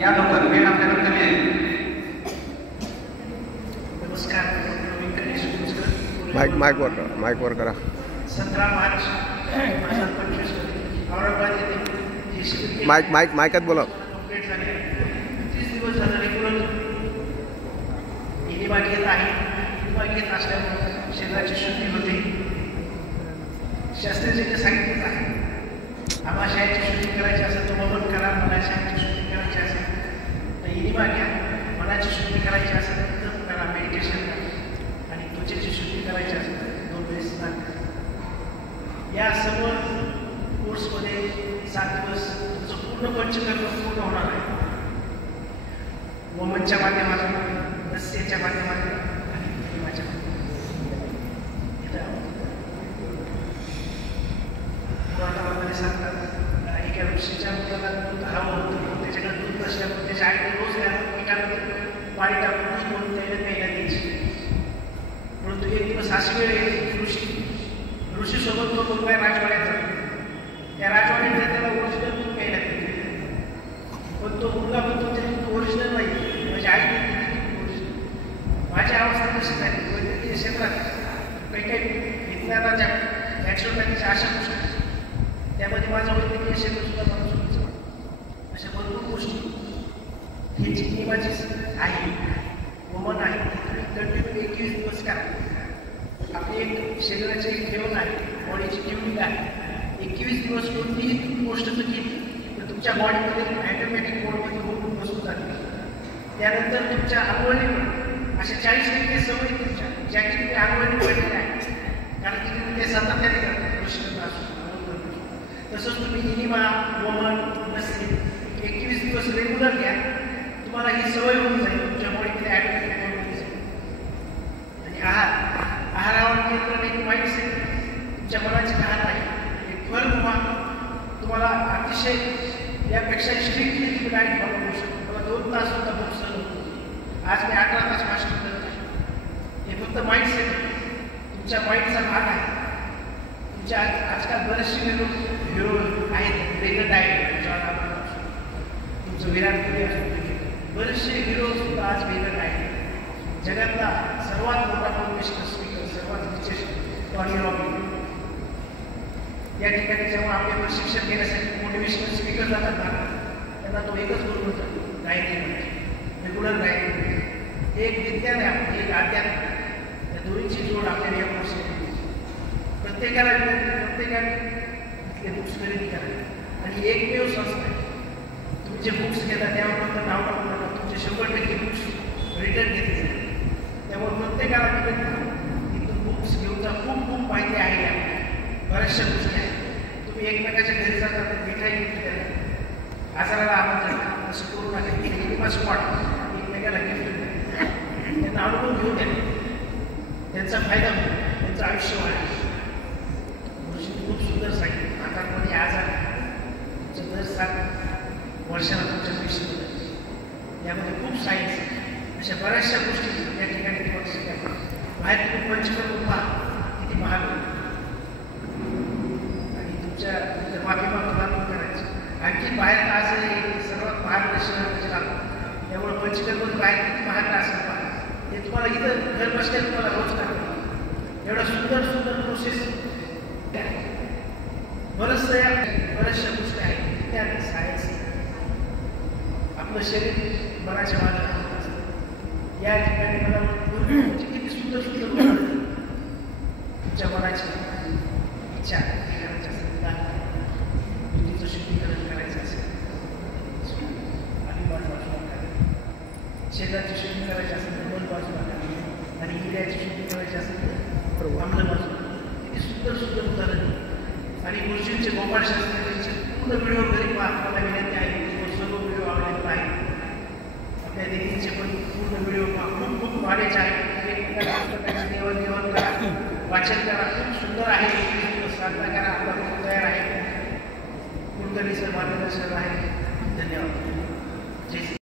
या लवकर वेळ आपल्याकडे कमी आहे. नमस्कार. माईक वर करा. 17 मार्च 2025 औरंगाबाद येथे माईकात बोला. कंप्लीट झाले. 30 दिवस झाले रेग्युलर इनिमा घेत आहे. इनिमा घेत असल्यामुळे शरीराची शुद्धी होते. शास्त्रीय जे सांगितलं आहे, आमाशयाची शुद्धी करायची असेल तर वमन करा, मनाशयाची शुद्धी करायची असेल तर इनिमा घ्या, मनाची शुद्धी करायची असेल तर करा, मेडिटेशन करा, आणि त्वचेची शुद्धी करायची असेल तर 2 वेळेस स्नान करा. या सर्व कोर्समध्ये 7 दिवस तुमचं पूर्ण पंचकर्म पूर्ण होणार आहे. वमनच्या माध्यमातून, नस्येच्या माध्यमातून आणि इनिमाच्या पुराणामध्ये सांगतात, एका ऋषीच्या मुलाला दूध हवं होतं, त्याच्याकडे दूध नसल्यामुळे त्याच्या आईने रोज पिकामध्ये पाणी टाकून दूध त्याला प्यायला द्यायची. परंतु एक दिवस अशी वेळ येईल, ऋषीसोबत तो मुलगा राजवाड्यात जातो. त्या राजवाड्यात त्याला ओरिजिनल दूध प्यायला देते, पण तो मुलगा म्हणतो ते दूध ओरिजिनल नाही, माझी आई ओरिजिनल. माझी अवस्था कशी झाली, वैद्यकीय क्षेत्रात काही विज्ञानाच्या नॅचरोपॅथीच्या अशा गोष्टी, त्यामध्ये माझं वैद्यकीय क्षेत्र सुद्धा मला चुकीचं वाटतं. अशा भरपूर गोष्टी ही जी नियमाची आहे, वमन आहे, ती कंटिन्यू 21 दिवस करा. आपली एक शरीराची एक ठेवण आहे, बॉडीची ट्युनिंग आहे. 21 दिवस कोणतीही गोष्ट केली तर तुमच्या बॉडीमध्ये ॲटोमॅटिक मोडमध्ये होऊन बसून जाते. त्यानंतर तुमच्या आंघोळीमुळे अशा 40% सवयी तुमच्या ज्या की तुम्ही आंघोळी पडलेल्या आहेत, कारण की तुम्ही ते सातत्याने करता कृष्ण असू. तसंच तुम्ही इनिमा, वमन, नसते 21 दिवस रेग्युलर घ्या, तुम्हाला ही सवय होऊन जाईल, तुमच्या बॉडीमध्ये ॲटोमॅटिक होऊन जाईल. आणि आहारावर नियंत्रण एक माइंडसेट, तुमच्या मनाची घाण नाही, एक फळ तुम्हाला अतिशय यापेक्षा स्ट्रिक्टली तुम्ही डाएट फॉलो करू शकतो. मला 2 तास सुद्धा भूक सहन होतो. आज मी 18 तास फास्टिंग करत आहे. हे फक्त माइंडसेट आहे, तुमच्या माइंडचा भाग आहे. तुमच्या आजकाल बरेचसे हिरो आहेत, वेगळं डाएट तुमचं विराट कोहली असो, बरेचसे हिरो सुद्धा आज वेगळं डाएट. जगातला सर्वात मोठा मोटिवेशनल स्पीकर, सर्वात विशेष टॉनी रॉबिन्स या ठिकाणी जेव्हा आपले प्रशिक्षण घेण्यासाठी मोटिवेशनल स्पीकर जातात ना, त्यांना तो एकच गोष्ट होतो, डाएटिंग, रेग्युलर डाएटिंग. एक विज्ञान आहे, एक अध्यात्म, या दोन्हीची जोड आपल्याला या कोर्समध्ये प्रत्येकाने ते बुक्स खरेदी करा. आणि एकमेव संस्था आहे, तुम्ही जे बुक्स घेता त्यावर फक्त नाव टाकू नका, तुमचे 100% बुक्स रिटर्न घेतले जाईल. त्यामुळे प्रत्येकाला इथून बुक्स घेऊन जा. खूप माहिती आहे, या बऱ्याचशा गोष्टी आहेत. तुम्ही एकमेकाच्या घरी जाता, मिठाई गिफ्ट द्या, आजाराला आमंत्रण द्या, असं करू नका. इनिमा स्पॉट एकमेकाला गिफ्ट द्या, त्यांना अनुभव घेऊ द्या, त्यांचा फायदा होईल, त्यांचं आयुष्य वाढेल. खूप सुंदर सांगितलं. आता कोणी आजार तुमचं दर 7 वर्षाला तुमच्या पैसे होतात, यामध्ये खूप सायन्स आहे. अशा बऱ्याचशा गोष्टी या ठिकाणी तुम्हाला शिकायला. बाहेर तुम्ही पंचकर्म पहा किती महाग होतं, आणि तुमच्या माफी मागून करायचं. आणखी बाहेर आजही सर्वात महाग रेस्टॉरंट चालतं, त्यामुळे पंचकर्म बाहेर किती महाग असेल पहा, ते तुम्हाला इथं घर बसल्या तुम्हाला रोज करावं. एवढं सुंदर प्रोसेस बऱ्याचशा गोष्टी आहेत, त्या सायन्स. आपलं शरीर मनाच्या मागे राहत असतं. या ठिकाणी मला किती सुंदर तुमच्या मनाची इच्छा करायची असेल, बुद्धीचं शुद्धीकरण करायचं असेल, आणि बाजूला करा. शरीराची शुद्धी करायची असेल तर 2 बाजूला करा, आणि इंद्रियाची शुद्धी करायची असेल तर आम्हाला बाजूला. किती सुंदर उदाहरण. आणि गुरुजींचे गोपाळशास्त्रीचे पूर्ण व्हिडिओ घरी मला विनंती आहे, सर्व व्हिडिओ अवेलेबल आहे. आपल्या दिदींचे पण पूर्ण व्हिडिओ खूप नॉलेज आहे. एकमेकांच्या देवाणघेवाण करा, वाचन करा, खूप सुंदर आहे. साधना करा, आपला खूप तयार आहे. कुलकर्णी सर मार्गदर्शन आहे. धन्यवाद.